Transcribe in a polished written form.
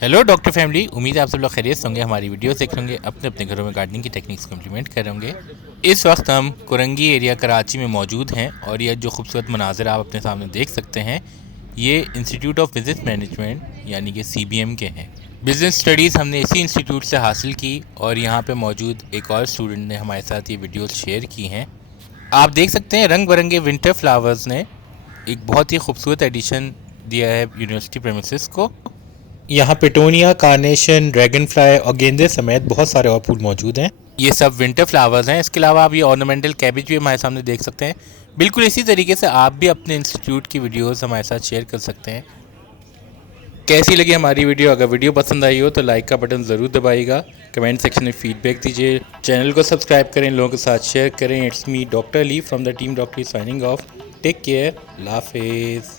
Hello doctor family, उम्मीद है आप सब लोग खैरियत होंगे। हमारी वीडियो देख होंगे, अपने अपने घरों में गार्डनिंग की टेक्निक्स को इम्प्लीमेंट कर होंगे। इस वक्त हम कुरंगी एरिया कराची में मौजूद हैं और यह जो खूबसूरत मनाज़र आप अपने सामने देख सकते हैं, ये इंस्टीट्यूट ऑफ बिज़नेस मैनेजमेंट यानी कि CBM के हैं। बिज़नेस स्टडीज़ हमने इसी इंस्टीट्यूट से हासिल की और यहाँ पे मौजूद एक और स्टूडेंट ने हमारे साथ ये वीडियोस शेयर की हैं। आप देख सकते हैं रंग बिरंगे विंटर फ्लावर्स ने एक बहुत ही खूबसूरत एडिशन दिया है यूनिवर्सिटी प्रेमिसेस को। यहाँ पिटोनिया, कार्नेशन, ड्रैगन फ्लाई और गेंदे समेत बहुत सारे और फूल मौजूद हैं। ये सब विंटर फ्लावर्स हैं। इसके अलावा आप ये ऑर्नामेंटल कैबेज भी हमारे सामने देख सकते हैं। बिल्कुल इसी तरीके से आप भी अपने इंस्टीट्यूट की वीडियोस हमारे साथ शेयर कर सकते हैं। कैसी लगी हमारी वीडियो? अगर वीडियो पसंद आई हो तो लाइक का बटन ज़रूर दबाइएगा। कमेंट सेक्शन में फीडबैक दीजिए। चैनल को सब्सक्राइब करें, लोगों के साथ शेयर करें। It's me doctor Lee from the team doctor signing off. Take care, Allah हाफिज़।